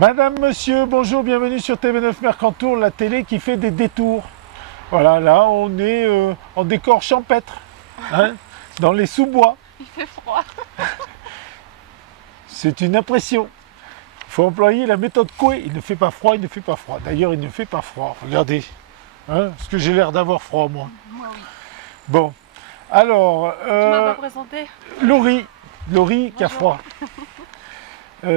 Madame, monsieur, bonjour, bienvenue sur TV9 Mercantour, la télé qui fait des détours. Voilà, là on est en décor champêtre, hein, dans les sous-bois. Il fait froid. C'est une impression. Il faut employer la méthode Coué. Il ne fait pas froid, il ne fait pas froid. D'ailleurs, il ne fait pas froid. Regardez. Hein, est-ce que j'ai l'air d'avoir froid, moi? Moi oui. Bon, alors... Tu m'as pas présenté. Laurie qui a froid. On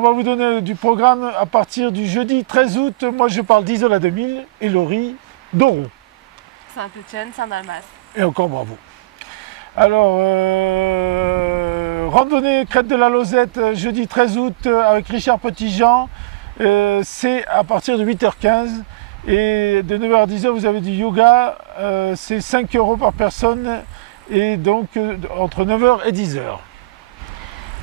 va vous donner du programme à partir du jeudi 13 août. Moi, je parle d'Isola 2000 et Laurie d'Oron. Saint-Étienne, Saint-Dalmas. Et encore bravo. Alors, randonnée Crête de la Lozette, jeudi 13 août avec Richard Petitjean. C'est à partir de 8h15. Et de 9h à 10h, vous avez du yoga. C'est 5 € par personne. Et donc, entre 9h et 10h.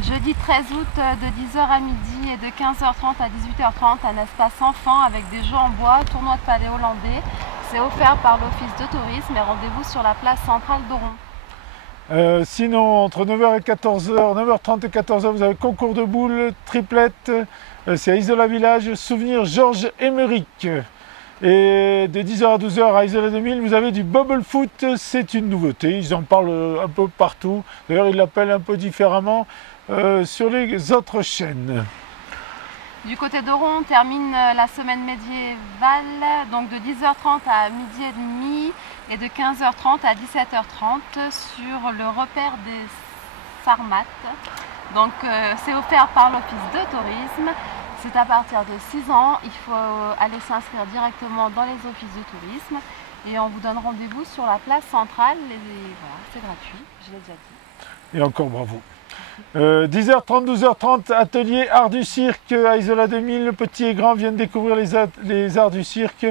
Jeudi 13 août de 10h à midi et de 15h30 à 18h30, un espace enfant avec des jeux en bois, tournoi de palais hollandais. C'est offert par l'Office de tourisme et rendez-vous sur la place centrale d'Oron. Sinon, entre 9h et 14h, 9h30 et 14h, vous avez concours de boules, triplette, c'est à Isola Village, souvenir Georges Émeric. Et de 10h à 12h à Isola 2000, vous avez du bubble foot, c'est une nouveauté, ils en parlent un peu partout. D'ailleurs, ils l'appellent un peu différemment sur les autres chaînes. Du côté d'Oron, on termine la semaine médiévale, donc de 10h30 à midi et demi et de 15h30 à 17h30 sur le repère des Sarmates. Donc c'est offert par l'Office de tourisme. C'est à partir de 6 ans, il faut aller s'inscrire directement dans les offices de tourisme et on vous donne rendez-vous sur la place centrale. Voilà, c'est gratuit, je l'ai déjà dit. Et encore bravo. 10h30, 12h30, atelier art du cirque à Isola 2000. Le petit et grand viennent découvrir les arts du cirque.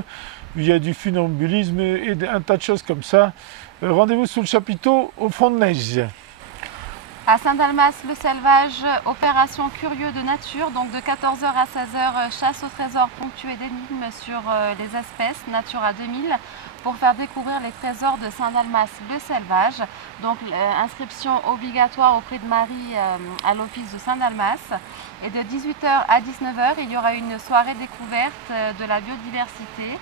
Il y a du funambulisme et un tas de choses comme ça. Rendez-vous sous le chapiteau au fond de neige. À Saint-Dalmas, le Selvage, opération curieux de nature, donc de 14h à 16h, chasse au trésor ponctuée d'énigmes sur les espèces, Natura 2000, pour faire découvrir les trésors de Saint-Dalmas, le Selvage. Donc inscription obligatoire auprès de Marie à l'office de Saint-Dalmas. Et de 18h à 19h, il y aura une soirée découverte de la biodiversité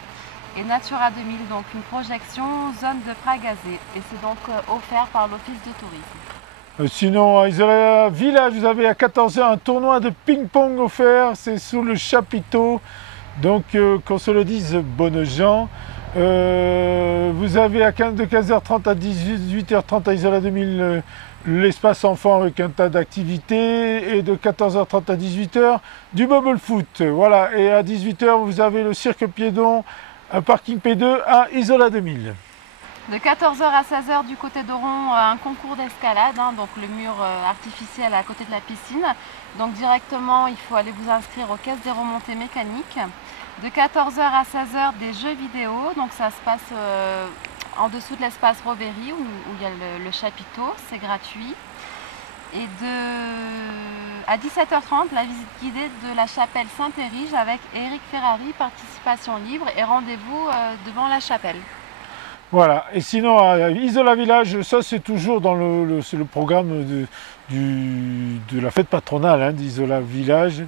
et Natura 2000, donc une projection zone de pras gazés. Et c'est donc offert par l'office de tourisme. Sinon, à Isola Village, vous avez à 14h un tournoi de ping-pong offert, c'est sous le chapiteau, donc qu'on se le dise, bonnes gens. Vous avez de 15h30 à 18h30 à Isola 2000 l'espace enfant avec un tas d'activités, et de 14h30 à 18h du bubble foot. Voilà, et à 18h vous avez le cirque Piédon, un parking P2 à Isola 2000. De 14h à 16h du côté d'Oron, un concours d'escalade, hein, donc le mur artificiel à côté de la piscine. Donc directement, il faut aller vous inscrire aux caisses des remontées mécaniques. De 14h à 16h, des jeux vidéo, donc ça se passe en dessous de l'espace Rovery où il y a le chapiteau, c'est gratuit. Et à 17h30, la visite guidée de la chapelle Saint-Érige avec Eric Ferrari, participation libre et rendez-vous devant la chapelle. Voilà, et sinon à Isola Village, ça c'est toujours dans le programme de la fête patronale, hein, d'Isola Village.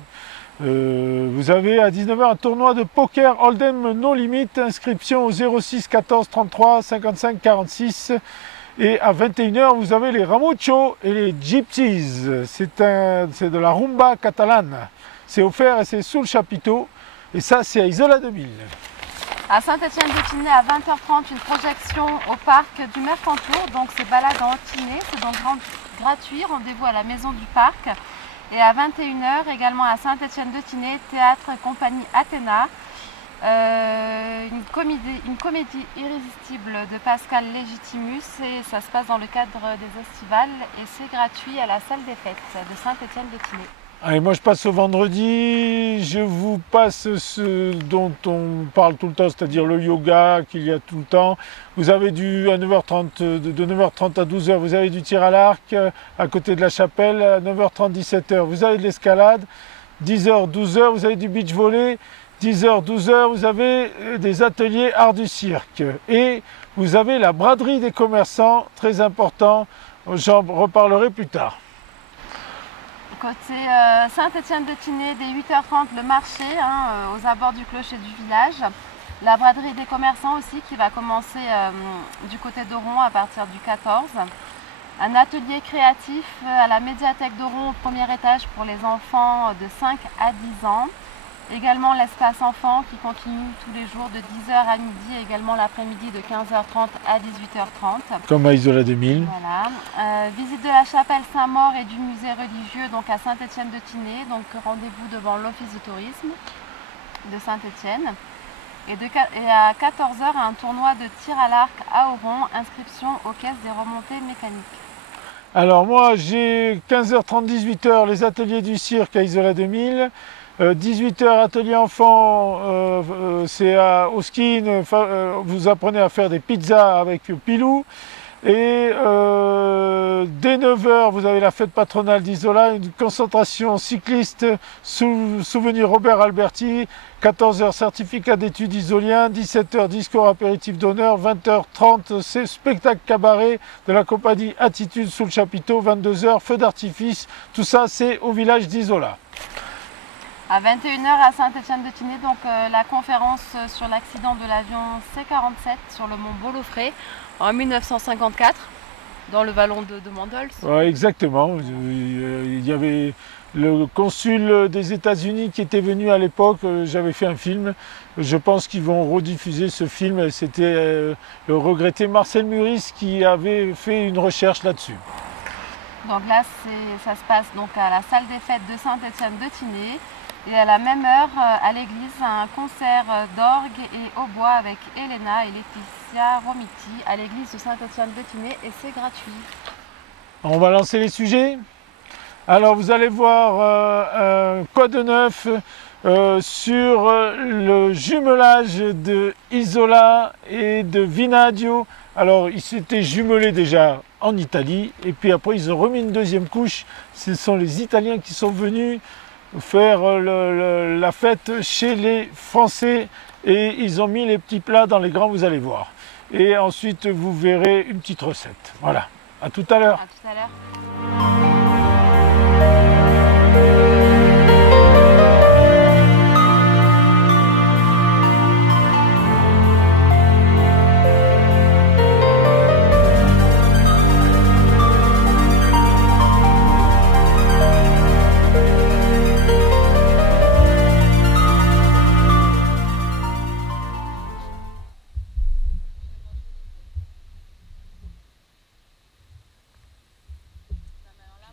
Vous avez à 19h un tournoi de poker Hold'em No Limit, inscription au 06 14 33 55 46. Et à 21h, vous avez les Ramuchos et les Gypsies. C'est de la rumba catalane. C'est offert et c'est sous le chapiteau. Et ça, c'est à Isola 2000. À Saint-Étienne-de-Tinée, à 20h30, une projection au parc du Mercantour. Donc c'est balade en Tinée, c'est donc gratuit. Rendez-vous à la maison du parc. Et à 21h, également à Saint-Étienne-de-Tinée, théâtre et compagnie Athéna. Une comédie irrésistible de Pascal Légitimus. Et ça se passe dans le cadre des estivales. Et c'est gratuit à la salle des fêtes de Saint-Étienne-de-Tinée. Allez, moi je passe au vendredi, je vous passe ce dont on parle tout le temps, c'est-à-dire le yoga qu'il y a tout le temps. Vous avez à 9h30, de 9h30 à 12h, vous avez du tir à l'arc à côté de la chapelle, à 9h30, 17h, vous avez de l'escalade, 10h, 12h, vous avez du beach volley, 10h, 12h, vous avez des ateliers art du cirque. Et vous avez la braderie des commerçants, très important, j'en reparlerai plus tard. Côté Saint-Étienne-de-Tinée, dès 8h30, le marché aux abords du clocher du village. La braderie des commerçants aussi qui va commencer du côté d'Oron à partir du 14. Un atelier créatif à la médiathèque d'Oron au premier étage pour les enfants de 5 à 10 ans. Également l'espace enfant qui continue tous les jours de 10h à midi et également l'après-midi de 15h30 à 18h30. Comme à Isola 2000. Voilà. Visite de la chapelle Saint-Maur et du musée religieux donc à Saint-Étienne-de-Tinée. Donc rendez-vous devant l'office de tourisme de Saint-Étienne. Et à 14h, un tournoi de tir à l'arc à Oron, inscription aux caisses des remontées mécaniques. Alors moi j'ai 15h30, 18h les ateliers du cirque à Isola 2000. 18h atelier enfant, c'est à Oskin, vous apprenez à faire des pizzas avec Pilou. Et dès 9h, vous avez la fête patronale d'Isola, une concentration cycliste, souvenir Robert Alberti, 14h certificat d'études isolien, 17h discours apéritif d'honneur, 20h30 c'est spectacle cabaret de la compagnie Attitude sous le chapiteau, 22h feu d'artifice, tout ça c'est au village d'Isola. À 21h à Saint-Étienne-de-Tinée, donc la conférence sur l'accident de l'avion C-47 sur le mont Bolofré en 1954, dans le vallon de Mandols. Ouais, exactement. Il y avait le consul des États-Unis qui était venu à l'époque. J'avais fait un film. Je pense qu'ils vont rediffuser ce film. C'était le regretté Marcel Muris qui avait fait une recherche là-dessus. Donc là, ça se passe donc à la salle des fêtes de Saint-Étienne-de-Tinée. Et à la même heure, à l'église, un concert d'orgue et hautbois avec Elena et Laetitia Romiti à l'église de Saint-Étienne-de-Tinée et c'est gratuit. On va lancer les sujets. Alors vous allez voir un code neuf sur le jumelage de Isola et de Vinadio. Alors ils s'étaient jumelés déjà en Italie et puis après ils ont remis une deuxième couche. Ce sont les Italiens qui sont venus faire la fête chez les Français et ils ont mis les petits plats dans les grands, vous allez voir. Et ensuite vous verrez une petite recette. Voilà, à tout à l'heure. À tout à l'heure.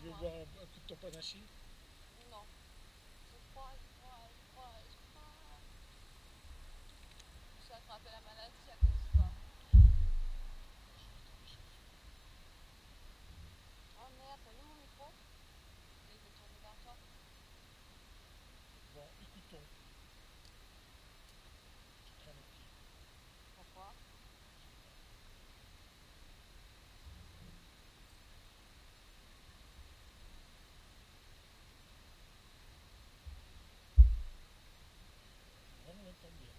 Tu veux boire un coup de ton panaché? Non. Je crois. J'ai attrapé la maladie à cause de toi. Oh merde, t'as vu mon micro? Il est tourné vers toi. Bon, écoutons. Pourquoi? On l'entend bien.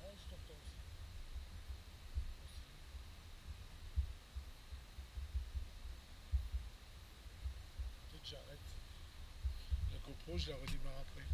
Ah, je t'entends aussi. Peut-être j'arrête. La GoPro, je la redémarre après.